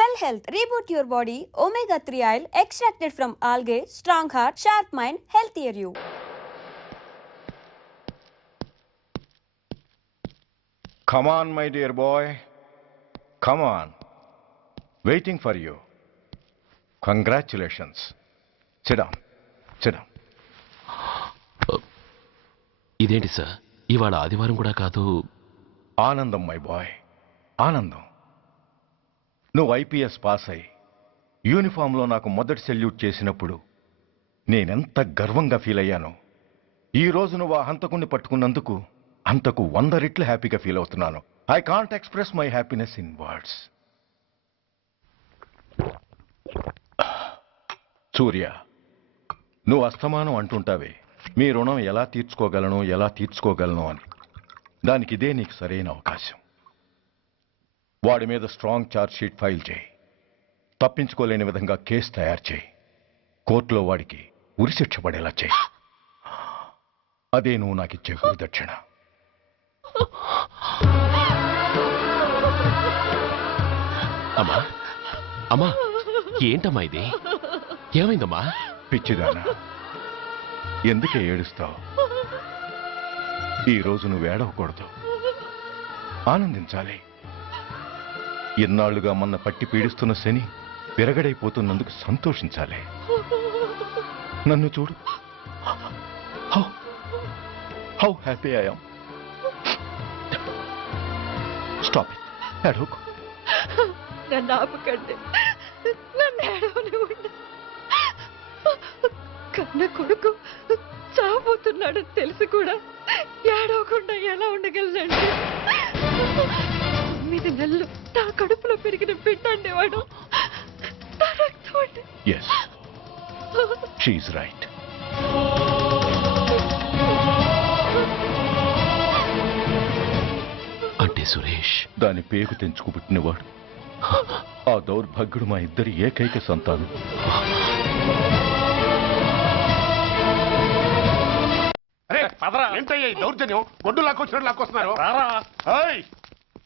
Cell Health, reboot your body, omega-3 oil extracted from algae, strong heart, sharp mind, healthier you. Come on, my dear boy. Come on. Waiting for you. Congratulations. Sit down. Sit down. ఇదేంటి sir ఇవాళ ఆదివారం కూడా కాదు. ఆనందం my boy, ఆనందం. నువ్వు IPS pass అయి యూనిఫామ్లో నాకు మొదటి సెల్యూట్ చేసినప్పుడు నేనెంత గర్వంగా ఫీల్ అయ్యానో, ఈరోజు నువ్వు ఆ హంతకుణ్ణి పట్టుకున్నందుకు అంతకు 100 రెట్లు హ్యాపీగా ఫీల్ అవుతున్నాను. I can't express my happiness in words. Surya, నువ్వు అస్తమానం అంటుంటావే మీ రుణం ఎలా తీర్చుకోగలను అని. దానికి ఇదే నీకు సరైన అవకాశం. వాడి మీద స్ట్రాంగ్ ఛార్జ్ షీట్ ఫైల్ చేయి. తప్పించుకోలేని విధంగా కేసు తయారు చేయి. కోర్టులో వాడికి ఉరిశిక్ష పడేలా చేయి. అదే నువ్వు నాకు ఇచ్చే గురుదక్షిణ. అమ్మా అమ్మా, ఏంటమ్మా ఇది? ఏమైందమ్మా? పిచ్చిదానా, ఎందుకే ఏడుస్తావు? ఈరోజు నువ్వు ఏడవకూడదు, ఆనందించాలి. ఎన్నాళ్లుగా మన పట్టి పీడిస్తున్న శని విరగడైపోతున్నందుకు సంతోషించాలి. నన్ను చూడు, how happy I am. Stop it, ఏడవకు. నన్ను ఆపకండి, నన్ను ఏడవనివ్వండి. కన్న కొడుకు చావబోతున్నాడు తెలిసి కూడా ఏడవకుండా ఎలా ఉండగలనండి? 9 నెలలు నా కడుపులో పెరిగిన బిడ్డ అండేవాడు. Yes, she's right. అంటే సురేష్ దాని పేగు తెంచుకు పుట్టినవాడు. ఆ దౌర్భాగ్యుడు మా ఇద్దరి ఏకైక సంతానం. ఏంటయ్యా దౌర్జన్యం? గొడ్డు లాక్కొచ్చినట్టు లాక్కొస్తున్నారు.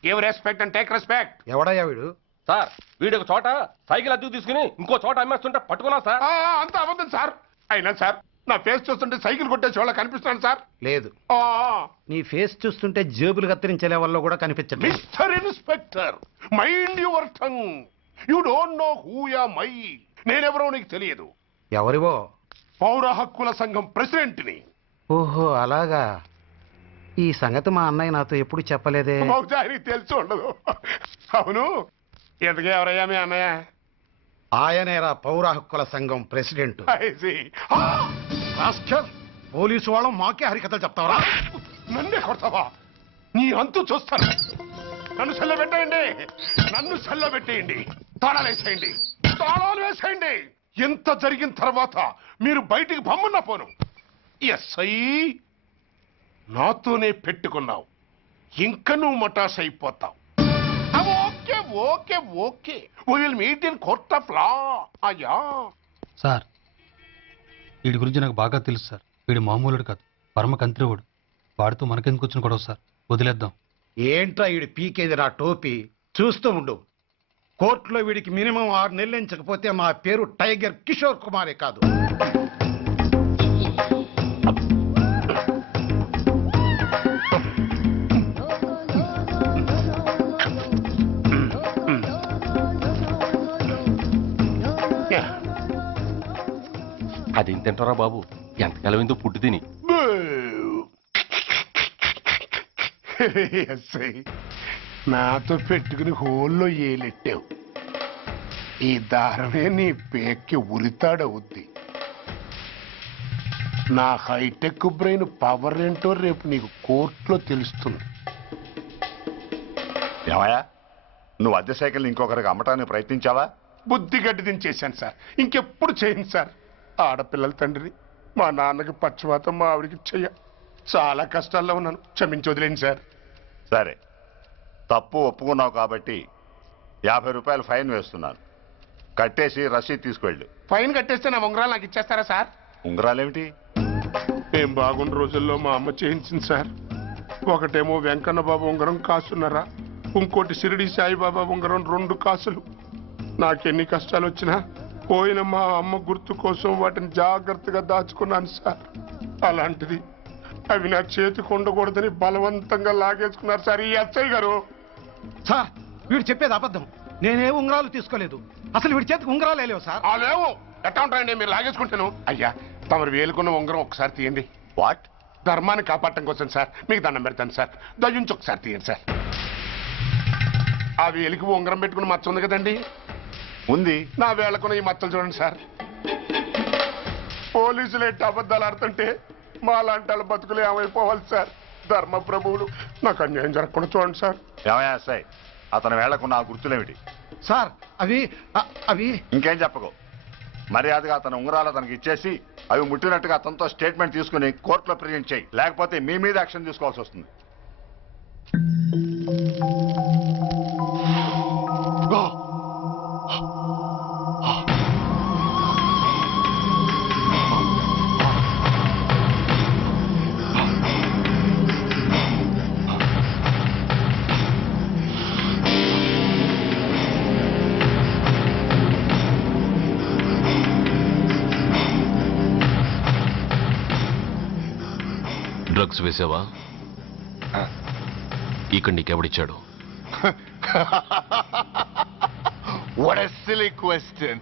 Give respect and take respect. ఎవడయ్యా వీడు? సార్, వీడు ఒక చోట సైకిల్ అద్దెకు తీసుకుని ఇంకో చోట అమ్మేస్తుంటే పట్టుకున్నా సార్. అంత అబద్ధం సార్. అయినా సార్, నా ఫేస్ చూస్తుంటే సైకిల్ కొట్టేసి వాళ్ళ కనిపిస్తున్నాను సార్. లేదు, నీ ఫేస్ చూస్తుంటే జేబులు కత్తిరించే లెవెల్లో కూడా కనిపించట్లేదు. Mister inspector, mind your tongue. You don't know who am I. నేనెవరో నీకు తెలియదు. ఎవరివో? పౌర హక్కుల సంఘం ప్రెసిడెంట్ని. ఓహో, అలాగా. ఈ సంగతి మా అన్నయ్య నాతో ఎప్పుడు చెప్పలేదే. బహుశా ఆయనకి తెలిసి ఉండదు. అవును, ఎదుగే ఎవరయ్యా మీ అన్నయ్య? ఆయనేరా పౌర హక్కుల సంఘం ప్రెసిడెంట్. I see. పోలీసు వాళ్ళం మాకే హరికథలు చెప్తావరా? నన్నే కొడతావా? నీ అంతు చూస్తాను. నన్ను సెల్లబెట్టేయండి, నన్ను సెల్లబెట్టేయండి. తాళాలు వేసేయండి, తాళాలు వేసేయండి. ఎంత జరిగిన తర్వాత మీరు బయటికి బొమ్మన్నా పోను. ఎస్ఐ, నాతోనే పెట్టుకున్నావు, ఇంక నువ్వు మటాస్ అయిపోతావు. Okay okay okay, we will meet in court of law. అయ్యా సార్, వీడి గురించి నాకు బాగా తెలుసు సార్. వీడు మామూలుడు కాదు, పరమ కంత్రివుడు. వాడితో మనకెందుకు వచ్చిన గొడవ సార్? వదిలేద్దాం. ఏంట్రా వీడి పీకేది నా టోపీ? చూస్తూ ఉండు. కోర్టులో వీడికి మినిమం 6 నెలలు ఎంచకపోతే మా పేరు టైగర్ కిషోర్ కుమారే కాదు. అది తింటారా బాబు? ఎంతకాలం ఎందుకు పుట్టి తిని. ఎస్ఐ, నాతో పెట్టుకుని హోల్లో ఏలెట్టావు. ఈ దారమే నీ పేక్కి ఉరితాడవుద్ది. నా హైటెక్ బ్రెయిన్ పవర్ ఏంటో రేపు నీకు కోర్టులో తెలుస్తుంది. ఏమయ్యా, నువ్వు అద్దె సైకిల్ ఇంకొకరికి అమ్మటానికి ప్రయత్నించావా? బుద్ధి గడ్డి దించేశాను సార్, ఇంకెప్పుడు చేయను సార్. ఆడపిల్లల తండ్రిని, మా నాన్నకి పక్షవాతం, మా ఆవిడికి చెయ్య. చాలా కష్టాల్లో ఉన్నాను, క్షమించి వదిలేండి సార్. సరే, తప్పు ఒప్పుకున్నావు కాబట్టి 50 రూపాయలు ఫైన్ వేస్తున్నాను. కట్టేసి రసీదు తీసుకువెళ్ళు. ఫైన్ కట్టేస్తే నా ఉంగరాలు నాకు ఇచ్చేస్తారా సార్? ఉంగరాలేమిటి? ఏం బాగున్న రోజుల్లో మా అమ్మ చేయించింది సార్. ఒకటేమో వెంకన్న బాబు ఉంగరం కాసున్నరా, ఇంకోటి షిరిడి సాయిబాబా ఉంగరం 2 కాసులు. నాకెన్ని కష్టాలు వచ్చినా పోయిన మా అమ్మ గుర్తు కోసం వాటిని జాగ్రత్తగా దాచుకున్నాను సార్. అలాంటిది అవి నా చేతికి ఉండకూడదని బలవంతంగా లాగేసుకున్నారు సార్ ఈ ఎస్ఐ గారు. సార్ వీడు చెప్పేది అబద్ధం. నేనే ఉంగరాలు తీసుకోలేదు. అసలు వీడి చేతికి ఉంగరాలు లేవు సార్. లేవు ఎట్టా ఉంటాయండి మీరు లాగేసుకుంటాను. అయ్యా తమరు వేలుకున్న ఉంగరం ఒకసారి తీయండి. వాట్? ధర్మాన్ని కాపాడటం కోసం సార్, మీకు దండం పెడతాను సార్. దయ్యుంచి ఒకసారి తీయండి సార్. ఆ వేలికి ఉంగరం పెట్టుకుని మచ్చ ఉంది కదండి, ఉంది. నా వేళకున్న ఈ మచ్చలు చూడండి సార్. పోలీసులు ఎట్టి అబద్ధాలు ఆడుతుంటే మా లాంటి వాళ్ళ బతుకులు ఏమైపోవాలి సార్. ధర్మ ప్రభువులు నాకు అన్యాయం జరగకుండా చూడండి సార్. ఏమయ్యా సార్, అతని వేళకున్న ఆ గుర్తులేమిటి? సార్ అవి ఇంకేం చెప్పకు. మర్యాదగా అతని ఉంగరాలు అతనికి ఇచ్చేసి అవి ముట్టినట్టుగా అతనితో స్టేట్మెంట్ తీసుకుని కోర్టులో ప్రజెంట్ చేయి. లేకపోతే మీ మీద యాక్షన్ తీసుకోవాల్సి వస్తుంది. డ్రగ్స్ వేసావా? ఇక్కడ నీకెవడిచ్చాడు? What a silly question.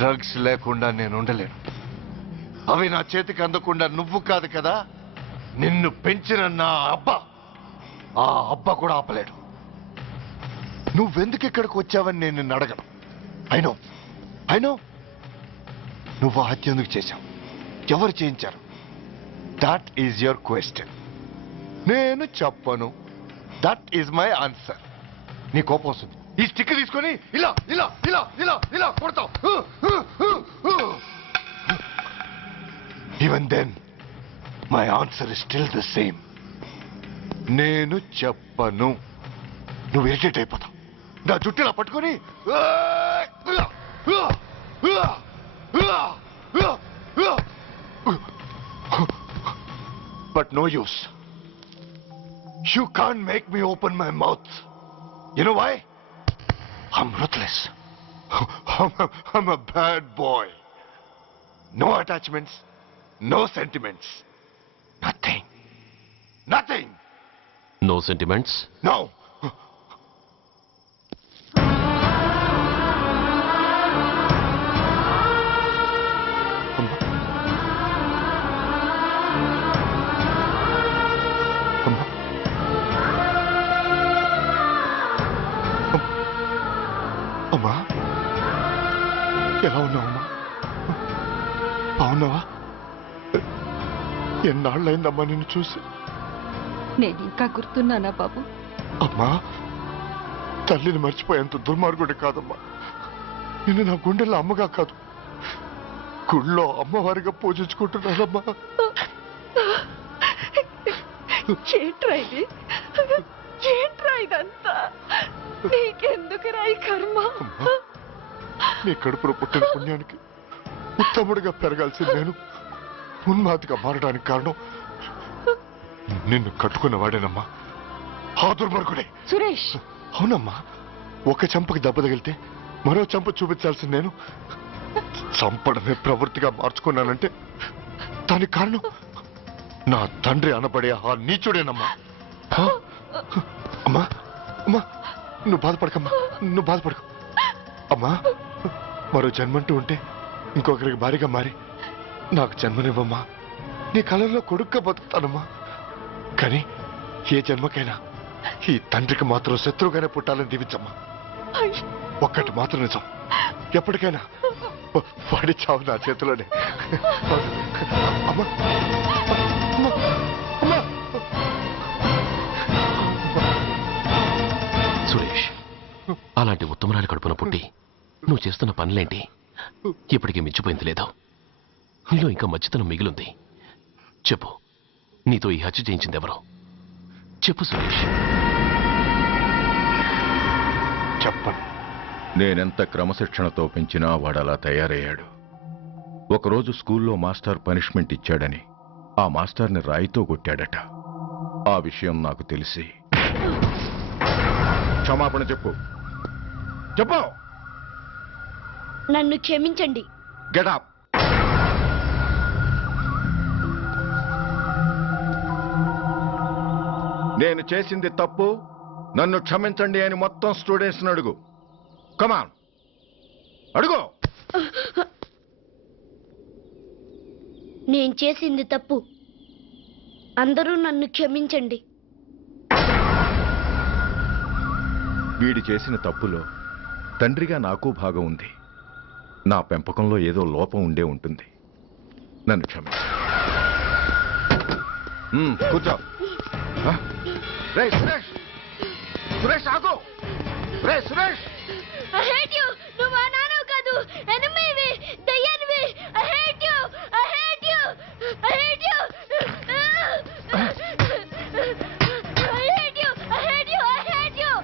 Drugs లేకుండా నేను ఉండలేను. అవి నా చేతికి అందకుండా నువ్వు కాదు కదా, నిన్ను పెంచిన నా అబ్బ, ఆ అబ్బ కూడా ఆపలేడు. నువ్వెందుకు ఇక్కడికి వచ్చావని నేను నిన్ను అడగను. అయినో నువ్వు హత్య ఎందుకు చేశావు, ఎవరు చేయించారు? That is your question. నేను చెప్పను. That is my answer. నీ కోపం వస్తుంది, ఈ స్టిక్ తీసుకొని ఇలా ఇలా ఇలా ఇలా ఇలా కొడతావు. Even then my answer is still the same. నేను చెప్పను. నువ్వు ఇరిటేట్ అయిపోతావు. నా జుట్టు ఇలా పట్టుకొని but no use. You can't make me open my mouth. You know why? I'm ruthless. I'm a bad boy. No attachments, no sentiments. Nothing. Nothing. No sentiments? No. అమ్మా, ఎలా ఉన్నావమ్మా? బాగున్నావా? ఎన్నాళ్ళైందమ్మా నిన్ను చూసి? నేను ఇంకా గుర్తున్నానా బాబు? అమ్మా, తల్లిని మర్చిపోయేంత దుర్మార్గుడి కాదమ్మా. నిన్ను నా గుండెల్లో అమ్మగా కాదు, గుళ్ళో అమ్మవారిగా పూజించుకుంటున్నానమ్మా. ఏంట్రా ఇది? ఏంట్రా ఇదంతా? నీకెందుకు రాయి కర్మ? అమ్మా, నీ కడుపులో పుట్టిన పుణ్యానికి ఉత్తముడిగా పెరగాల్సిన నేను ఉన్మాదిగా మారడానికి కారణం నిన్ను కట్టుకున్నవాడేనమ్మా. ఆ దుర్మార్గుడే సురేష్. అవునమ్మా, ఒక చంపకి దెబ్బ తగిలితే మరో చంప చూపించాల్సిన నేను చంపడమే ప్రవృత్తిగా మార్చుకున్నానంటే దానికి కారణం నా తండ్రి అనబడే ఆ నీచుడేనమ్మా. అమ్మా అమ్మా, నువ్వు బాధపడకమ్మా, నువ్వు బాధపడకు. అమ్మా, మరో జన్మంటూ ఉంటే ఇంకొకరికి భారీగా మారి నాకు జన్మనివ్వమ్మా. నీ కళల్లో కొడుగ్గా బతుకుతానమ్మా. కానీ ఏ జన్మకైనా ఈ తండ్రికి మాత్రం శత్రువుగానే పుట్టాలని దీవించమ్మా. ఒక్కటి మాత్రం నిజం, ఎప్పటికైనా వాడి చావు నా చేతిలోనే. అమ్మా, అమ్మా, అమ్మా. సురేష్, అలాంటి ఉత్తమరాలి కడుపున పుట్టి నువ్వు చేస్తున్న పనులేంటి? ఇప్పటికీ మించిపోయింది లేదు. నీలో ఇంకా మంచితనం మిగిలింది. చెప్పు, నీతో ఈ హత్య చేయించింది ఎవరు? చెప్పు సురేష్. చెప్పను. నేనెంత క్రమశిక్షణతో పెంచినా వాడలా తయారయ్యాడు. ఒకరోజు స్కూల్లో మాస్టర్ పనిష్మెంట్ ఇచ్చాడని ఆ మాస్టర్ని రాయితో కొట్టాడట. ఆ విషయం నాకు తెలిసి క్షమాపణ చెప్పు. చెప్పు. నన్ను క్షమించండి. Get up. నేను చేసింది తప్పు, నన్ను క్షమించండి అని మొత్తం స్టూడెంట్స్ అడుగు. కమాన్, అడుగు. నేను చేసింది తప్పు, అందరూ నన్ను క్షమించండి. వీడి చేసిన తప్పులో తండ్రిగా నాకు భాగం ఉంది. నా పెంపకంలో ఏదో లోపం ఉండే ఉంటుంది. నన్ను క్షమించు. కూర్చో. రే సురేష్, సురేష్ ఆగు. రే సురేష్, I hate you. నువ్వు మా నాన్నవు కాదు, ఎనిమివి, దయ్యానివి. I hate you. I hate you. I hate you. I hate you. I hate you. I hate you.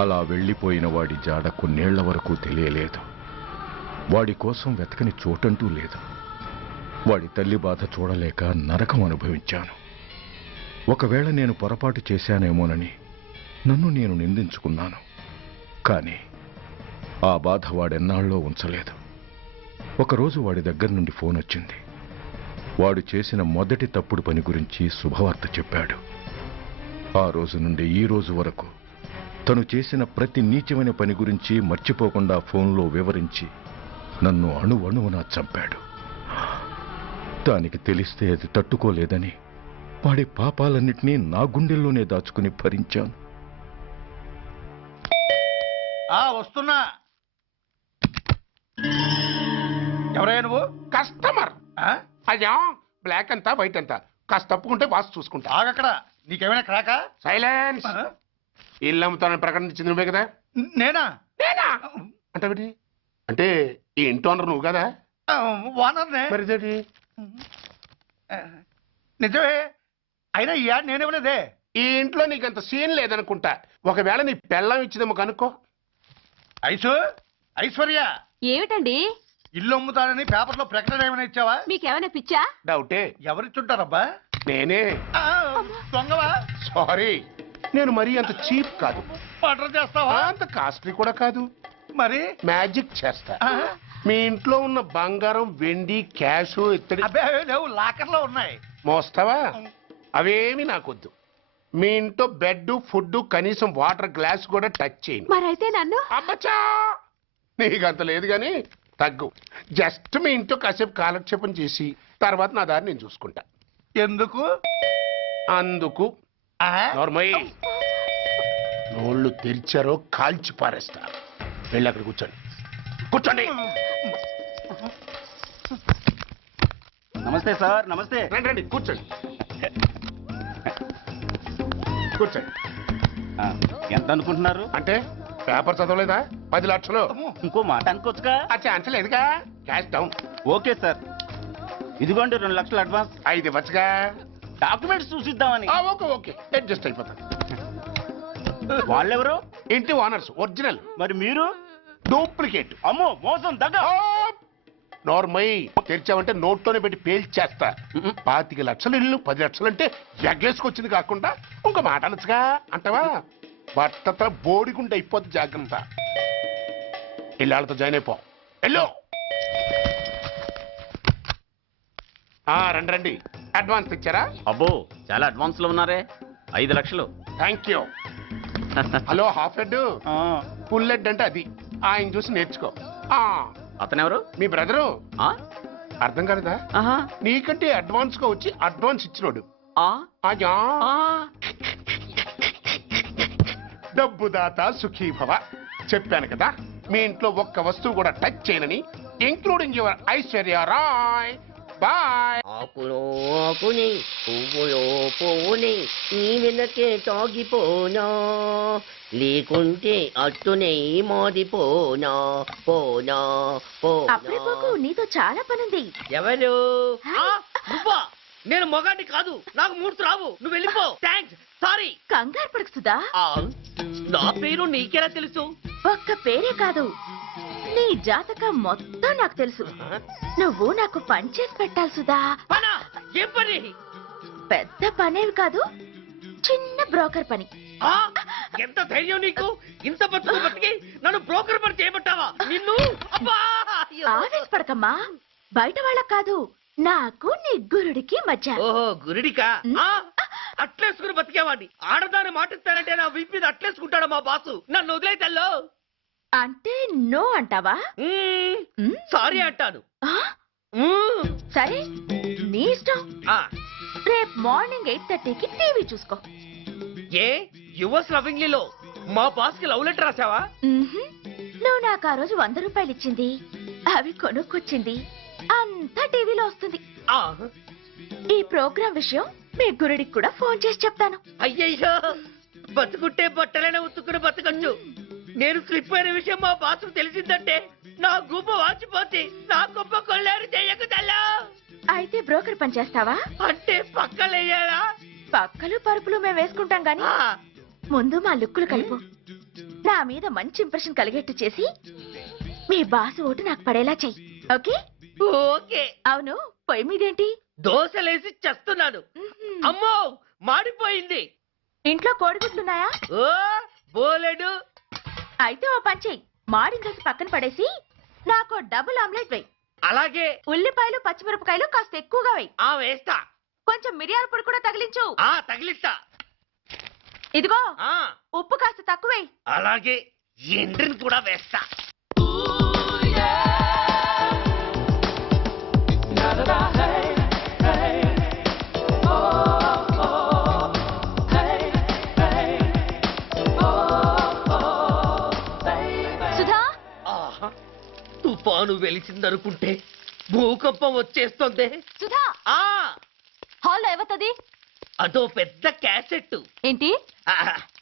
అలా వెళ్ళిపోయిన వాడి జాడ కొన్నేళ్ల వరకు తెలియలేదు. వాడి కోసం వెతకని చోటంటూ లేదు. వాడి తల్లి బాధ చూడలేక నరకం అనుభవించాను. ఒకవేళ నేను పొరపాటు చేశానేమోనని నన్ను నేను నిందించుకున్నాను. కానీ ఆ బాధ వాడెన్నాళ్ళో ఉంచలేదు. ఒకరోజు వాడి దగ్గర నుండి ఫోన్ వచ్చింది. వాడు చేసిన మొదటి తప్పుడు పని గురించి శుభవార్త చెప్పాడు. ఆ రోజు నుండి ఈ రోజు వరకు తను చేసిన ప్రతి నీచమైన పని గురించి మర్చిపోకుండా ఫోన్లో వివరించి నన్ను అణువణువున చంపాడు. దానికి తెలిస్తే అది తట్టుకోలేదని వాడి పాపాలన్నిటినీ నా గుండెల్లోనే దాచుకుని భరించాను. వస్తున్నా. ఎవరయ్యా నువ్వు? కస్టమర్. అయ్యా, బ్లాక్ అంతా వైట్ అంతా కాస్త తప్పుకుంటే వాసు చూసుకుంటా. ఆగక్కడ. నీకేమైనా క్రాకా? సైలెన్స్. ఇల్లు అమ్ముతానని ప్రకటించింది నువ్వే కదా? నేనా? నేనా అంటే అంటే ఈ ఇంటి ఓనర్ నువ్వు కదా? ఓనర్నే. మరి ఇదేంటి? నిజమే. అయినా ఈ యాడ్ నేనేమలేదే. ఈ ఇంట్లో నీకంత సీన్ లేదనుకుంటా. ఒకవేళ నీ పెళ్ళం ఇచ్చిందేమో కనుక్కో. ఐశ్వర్య, ఏమిటండి? ఇల్లు అమ్ముతానని పేపర్లో ప్రకటన ఏమైనా ఇచ్చావా? మీకేమైనా పిచ్చా? డౌటే. ఎవరిచ్చుంటారబ్బా? నేనే. దొంగవా? సారీ, నేను మరీ అంత చీప్ కాదు. మర్డర్ చేస్తావా? అంత కాస్ట్లీ కూడా కాదు. మరి మ్యాజిక్ చేస్తా. మీ ఇంట్లో ఉన్న బంగారం, వెండి, క్యాష్, ఇత్తడి అబ్బే లేవు, లాకర్లో ఉన్నాయి. మోస్తావా? అవేమి నాకొద్దు. మీ ఇంట్లో బెడ్, ఫుడ్, కనీసం వాటర్ గ్లాస్ కూడా టచ్ చేయను. మరైతే నన్ను? అబ్బచ్చా, నీకంత లేదు గాని తగ్గు. జస్ట్ మీ ఇంట్లో కాసేపు కాలక్షేపం చేసి తర్వాత నా దారి నేను చూసుకుంటా. ఎందుకు? అందుకు. నోర్మయ్య, నోళ్ళు తెరిచారో కాల్చి పారేస్తా. వెళ్ళి అక్కడ కూర్చోండి. కూర్చోండి. నమస్తే సార్. నమస్తే. రండి రండి, కూర్చోండి. కూర్చోండి. ఎంత అనుకుంటున్నారు? అంటే పేపర్ చదవలేదా? 10 లక్షలు. ఇంకో మాట అనుకోవచ్చుగా. ఆ ఛాన్స్ లేదుగా. Cash down. ఓకే సార్, ఇదిగోండి 2 లక్షలు అడ్వాన్స్. 5 ఇవ్వచ్చుగా. డాక్యుమెంట్స్ చూసిద్దామని. ఓకే ఓకే, అడ్జస్ట్ అయిపోతాను. వాళ్ళెవరు? ఇంటి ఓనర్స్, ఒరిజినల్. మరి మీరు? డూప్లికేట్. అమ్మో, మోసం దగ్గర. నార్మల్ తెరిచావంటే నోట్తోనే పెట్టి పేల్చేస్తా. 25 లక్షలు ఇల్లు 10 లక్షలు అంటే ఎగ్గేసుకొచ్చింది కాకుండా ఇంకో మాట అనొచ్చుగా. అంటావా? బట్టతో బోడిగుండి అయిపోద్ది. జాగ్రత్త. ఇళ్ళతో జాయిన్ అయిపో. వెళ్ళు. రండి రండి. అడ్వాన్స్ ఇచ్చారా? అబ్బో, చాలా అడ్వాన్స్ లో ఉన్నారే. 5 లక్షలు. Thank you. Hello, half head, full head అంటే అది. ఆయన చూసి నేర్చుకో. అతనెవరు? మీ బ్రదరు. అర్థం కాలేదా? నీకంటే అడ్వాన్స్ గా వచ్చి అడ్వాన్స్ ఇచ్చినోడు. డబ్బు దాత సుఖీభవ. చెప్పాను కదా, మీ ఇంట్లో ఒక్క వస్తువు కూడా టచ్ చేయనని, including your Aishwarya Rai. Bye. ఆకులో ఆకుని, పువ్వులో పువ్వుని, నీ వెనకే తాగిపోనా, లేకుంటే అట్టునే మారిపోనా. పోనా అప్పుడు నీతో చాలా పనుంది. ఎవరు? నేను మొగాడి కాదు, నాకు మూర్తి రావు. నువ్వు వెళ్ళిపో. Thanks, sorry. కంగారు పడుకుతుందా? నా పేరు నీకెలా తెలుసు? ఒక్క పేరే కాదు, నీ జాతకం మొత్తం నాకు తెలుసు. నువ్వు నాకు పని చేసి పెట్టాలి సుధా. పనా? ఏం పని? పెద్ద పనేవి కాదు, చిన్న బ్రోకర్ పని. ఎంత ధైర్యం నీకు? ఇంత బతికి నన్ను బ్రోకర్ పని చేయబట్టావా? నిన్ను అబ్బా! అయ్యో. ఆవేశపడకమ్మా, బయట వాళ్ళకు కాదు, నాకు నీ గురుడికి మధ్య. ఓహో గురుడికా? అట్లేసుకుని బతికేవాడిని. ఆడదాన్ని మాటిస్తానంటే నా వీపు మీద అట్లేసుకుంటాడు మా బాసు. నన్ను వదిలేతల్లో. అంటే నో అంటావా? సారీ అంటాను. సరే, నీ ఇష్టం. రేపు మార్నింగ్ 8:30కి టీవీ చూసుకో. ఏ యువర్స్ లవింగ్లీలో మా బాస్ కి లవ్ లెటర్ రాసావా? నువ్వు నాకు ఆ రోజు 100 రూపాయలు ఇచ్చింది, అవి కొనుక్కొచ్చింది అంతా టీవీలో వస్తుంది. ఈ ప్రోగ్రాం విషయం మీ గురుడికి కూడా ఫోన్ చేసి చెప్తాను. అయ్యయ్యో, బతుకుంటే బట్టలైనా ఉత్తుకుని బతకచ్చు. నేను స్లిప్ అయిన విషయం మా బాసు తెలిసిందంటే నా గుబ్బ వాచిపోతే నా గొప్ప కొల్లారు చెయ్యకు తల్లా. అయితే బ్రోకర్ పని చేస్తావా? అంటే పక్కలేయాలా? పక్కలు పరుపులు మేము వేసుకుంటాం గాని ముందు మా లుక్కులు కలుపు. నా మీద మంచి ఇంప్రెషన్ కలిగేట్టు చేసి మీ బాసు ఓటు నాకు పడేలా చెయ్యి. ఓకే? ఓకే. అవును, పొయ్యి మీదేంటి? దోశలేసి చేస్తున్నాను. అమ్మో, మాడిపోయింది. ఇంట్లో కోడిగుడ్లున్నాయా? ఓ బోలెడు. అయితే ఓ పని చెయ్యి, మాడిన దోశ పక్కన పడేసి నాకు డబుల్ ఆమ్లెట్ వేయి. అలాగే. ఉల్లిపాయలు పచ్చిమిరపకాయలు కాస్త ఎక్కువగా వేయి. వేస్తా. కొంచెం మిరియాల పొడి కూడా తగిలించు. తగిలిస్తా. ఇదిగో ఉప్పు కాస్త తక్కువే. అలాగే. ఎండ్రిని కూడా వేస్తా. సుధా, తుఫాను వెలిసిందనుకుంటే భూకంపం వచ్చేస్తుంది. సుధా, హాల్లో ఏవతది? అదో పెద్ద క్యాసెట్. ఏంటి?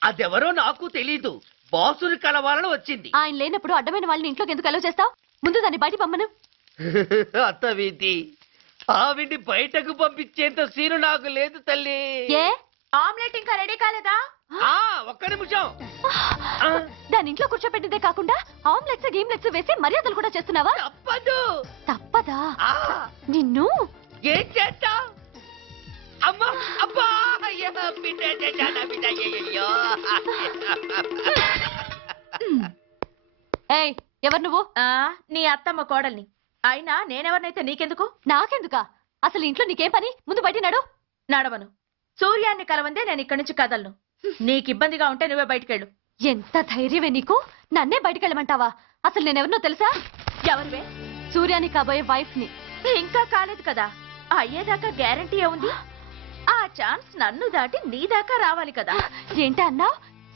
అదెవరో నాకు తెలీదు. బాసుని కలవాలని వచ్చింది. ఆయన లేనప్పుడు అడ్డమైన వాళ్ళని ఇంట్లోకి ఎందుకు అలౌ చేస్తావు? ముందు దాన్ని బయట పంపను. అత్తవీతి, ఆవిడ్ని బయటకు పంపించేంత సీను నాకు లేదు తల్లి. ఏ ఆమ్లెట్ ఇంకా రెడీ కాలేదా? ఒక్క నిమిషం. దాని ఇంట్లో కూర్చోపెట్టిందే కాకుండా ఆమ్లెట్స్ గీమ్లెట్స్ వేసి మర్యాదలు కూడా చేస్తున్నావా? తప్పదు. తప్పదా? నిన్ను ఏం చేస్తా? అమ్మా, అబ్బా, అయ్యో, బిడ్డ, బిడ్డ, అయ్యయ్యో. ఏయ్, ఎవరు నువ్వు? నీ అత్తమ్మ కోడల్ని. అయినా నేనెవరినైతే నీకెందుకు? నాకెందుకా? అసలు ఇంట్లో నీకేం పని? ముందు బయట నడు. నడవను. సూర్యాన్ని కలవందే నేను ఇక్కడి నుంచి కదలను. నీకు ఇబ్బందిగా ఉంటే నువ్వే బయటకెళ్ళు. ఎంత ధైర్యమే నీకు? నన్నే బయటకెళ్ళమంటావా? అసలు నేనెవరినో తెలుసా? ఎవరివే? సూర్యాన్ని కాబోయే వైఫ్ ని. ఇంకా కాలేదు కదా, అయ్యేదాకా గ్యారంటీ ఏముంది? ఆ ఛాన్స్ నన్ను దాటి నీ దాకా రావాలి కదా. ఏంటి అన్నా?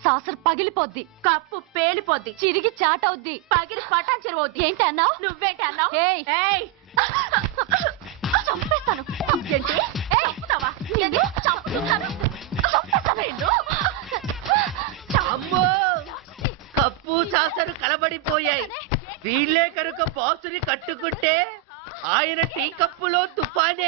సాసర్ పగిలిపోద్ది, కప్పు పేలిపోద్ది, చిరిగి చాటవుద్ది, పగిలి పటాన్ చెరువవుద్ది. ఏంటి అన్నావు? నువ్వేంటి అన్నావు? చంపేస్తాను. ఏంటి? అమ్మో, కప్పు చాసరు కలబడిపోయాయి. వీళ్ళే కనుక బాసుని కట్టుకుంటే ఆయన టీ కప్పులో తుఫానే.